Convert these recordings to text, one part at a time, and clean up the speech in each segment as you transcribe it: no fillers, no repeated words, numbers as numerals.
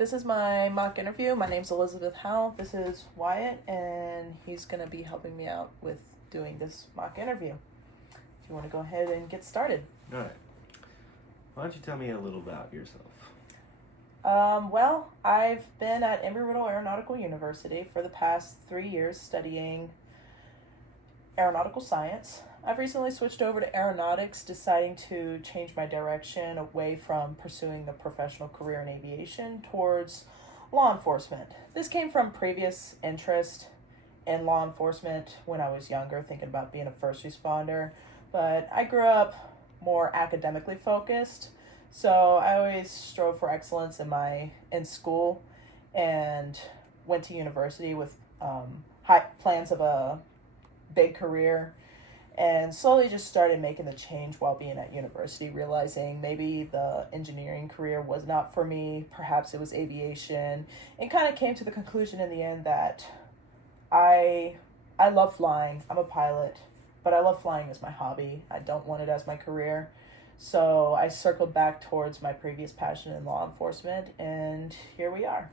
This is my mock interview. My name's Elizabeth Howe. This is Wyatt, and he's going to be helping me out with doing this mock interview. If you want to go ahead and get started. All right. Why don't you tell me a little about yourself? Well, I've been at Embry-Riddle Aeronautical University for the past 3 years studying aeronautical science. I've recently switched over to aeronautics, deciding to change my direction away from pursuing a professional career in aviation towards law enforcement. This came from previous interest in law enforcement when I was younger, thinking about being a first responder, but I grew up more academically focused, so I always strove for excellence in school and went to university with high plans of a big career, and slowly just started making the change while being at university, realizing maybe the engineering career was not for me, perhaps it was aviation, and kind of came to the conclusion in the end that I love flying. I'm a pilot, but I love flying as my hobby. I don't want it as my career. So I circled back towards my previous passion in law enforcement, and here we are.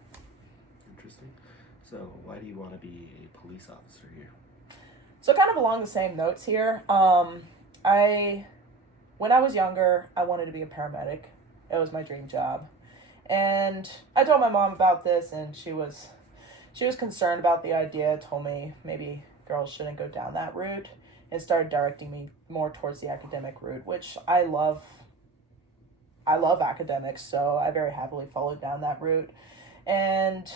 Interesting. So why do you want to be a police officer here? So kind of along the same notes here, when I was younger, I wanted to be a paramedic. It was my dream job. And I told my mom about this, and she was concerned about the idea, told me maybe girls shouldn't go down that route, and started directing me more towards the academic route, which I love. I love academics, so I very happily followed down that route and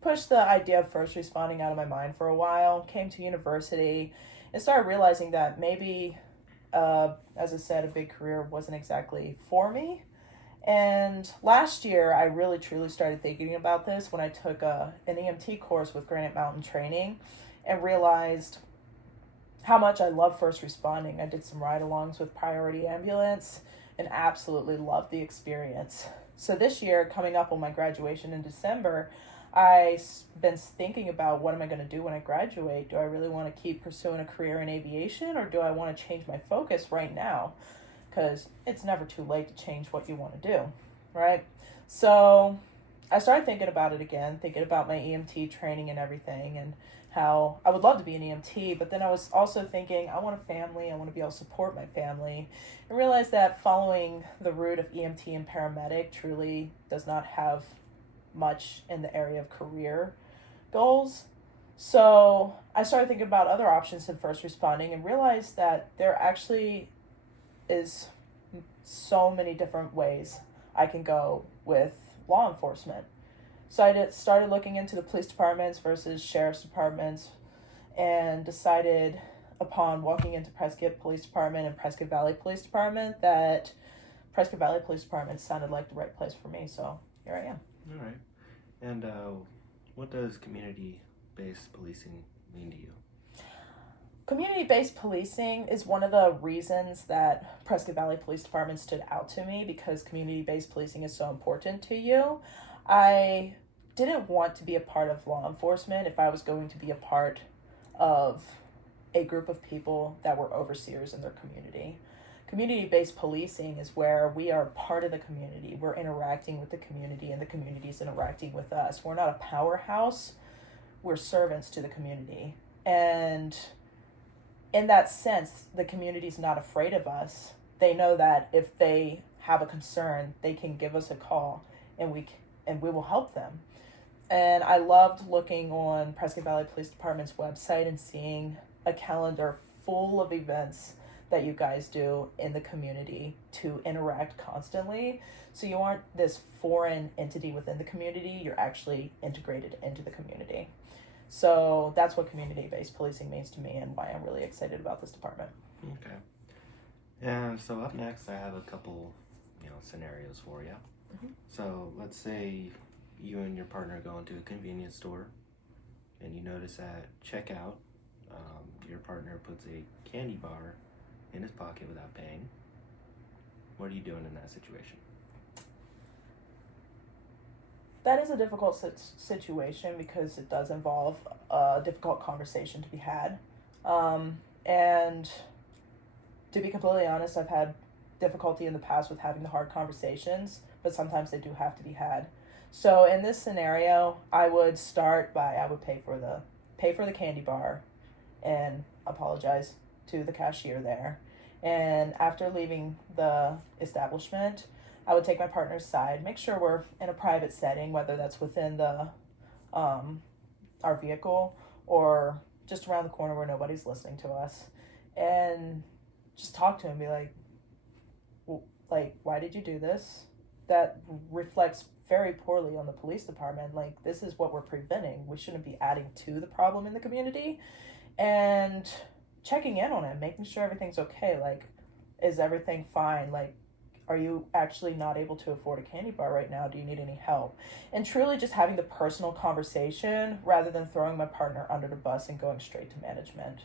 pushed the idea of first responding out of my mind for a while, came to university, and started realizing that maybe, as I said, a big career wasn't exactly for me. And last year, I really truly started thinking about this when I took an EMT course with Granite Mountain Training and realized how much I love first responding. I did some ride-alongs with Priority Ambulance and absolutely loved the experience. So this year, coming up on my graduation in December, I've been thinking about what am I going to do when I graduate. Do I really want to keep pursuing a career in aviation, or do I want to change my focus right now? Because it's never too late to change what you want to do, right? So I started thinking about it again, thinking about my EMT training and everything, and how I would love to be an EMT, but then I was also thinking, I want a family, I want to be able to support my family, and realized that following the route of EMT and paramedic truly does not have much in the area of career goals. So I started thinking about other options in first responding and realized that there actually is so many different ways I can go with law enforcement. So I started looking into the police departments versus sheriff's departments, and decided upon walking into Prescott Police Department and Prescott Valley Police Department that Prescott Valley Police Department sounded like the right place for me. So here I am. All right. And what does community-based policing mean to you? Community-based policing is one of the reasons that Prescott Valley Police Department stood out to me, because community-based policing is so important to you. I didn't want to be a part of law enforcement if I was going to be a part of a group of people that were overseers in their community. Community-based policing is where we are part of the community. We're interacting with the community, and the community is interacting with us. We're not a powerhouse. We're servants to the community. And in that sense, the community is not afraid of us. They know that if they have a concern, they can give us a call, and we will help them. And I loved looking on Prescott Valley Police Department's website and seeing a calendar full of events that you guys do in the community to interact constantly. So you aren't this foreign entity within the community, you're actually integrated into the community. So that's what community-based policing means to me, and why I'm really excited about this department. Okay. And so up next, I have a couple, scenarios for you. Mm-hmm. So let's say you and your partner go into a convenience store, and you notice at checkout, your partner puts a candy bar in his pocket without paying. What are you doing in that situation? That is a difficult situation, because it does involve a difficult conversation to be had. And to be completely honest, I've had difficulty in the past with having the hard conversations, but sometimes they do have to be had. So in this scenario, I would start by I would pay for the candy bar and apologize to the cashier there. And after leaving the establishment, I would take my partner's side, make sure we're in a private setting, whether that's within the our vehicle or just around the corner where nobody's listening to us, and just talk to him, be like, why did you do this? That reflects very poorly on the police department. Like, this is what we're preventing. We shouldn't be adding to the problem in the community. And checking in on him, making sure everything's okay. Like, is everything fine? Like, are you actually not able to afford a candy bar right now? Do you need any help? And truly just having the personal conversation rather than throwing my partner under the bus and going straight to management.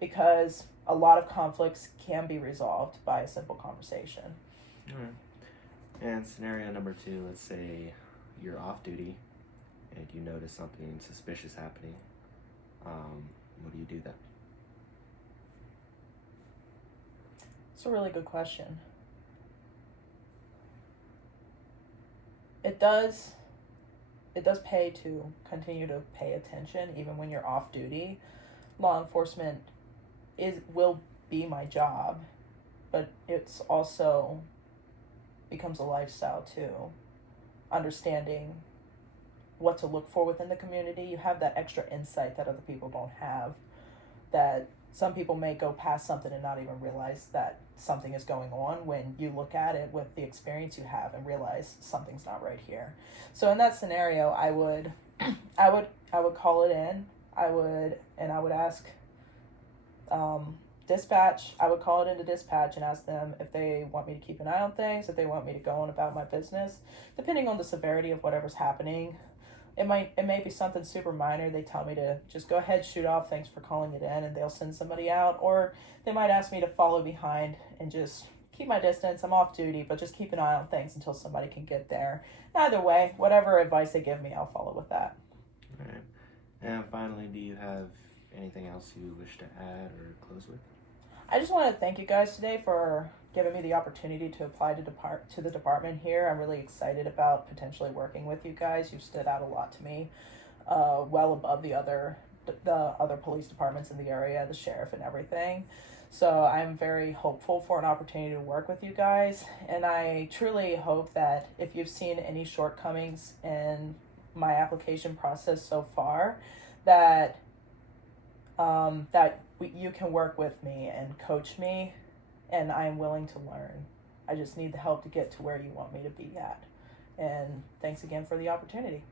Because a lot of conflicts can be resolved by a simple conversation. All right. And scenario number 2, let's say you're off duty and you notice something suspicious happening. What do you do then? It's a really good question. It does pay to continue to pay attention even when you're off duty. Law enforcement will be my job, but it's also becomes a lifestyle too. Understanding what to look for within the community. You have that extra insight that other people don't have. That some people may go past something and not even realize that something is going on when you look at it with the experience you have and realize something's not right here. So in that scenario, I would call it in. I would ask dispatch. I would call it into dispatch and ask them if they want me to keep an eye on things, if they want me to go on about my business, depending on the severity of whatever's happening. It may be something super minor. They tell me to just go ahead, shoot off, thanks for calling it in, and they'll send somebody out. Or they might ask me to follow behind and just keep my distance. I'm off duty, but just keep an eye on things until somebody can get there. Either way, whatever advice they give me, I'll follow with that. All right. And finally, do you have anything else you wish to add or close with? I just want to thank you guys today for giving me the opportunity to apply to the department here. I'm really excited about potentially working with you guys. You've stood out a lot to me, well above the other police departments in the area, the sheriff and everything. So I'm very hopeful for an opportunity to work with you guys, and I truly hope that if you've seen any shortcomings in my application process so far, that you can work with me and coach me, and I am willing to learn. I just need the help to get to where you want me to be at. And thanks again for the opportunity.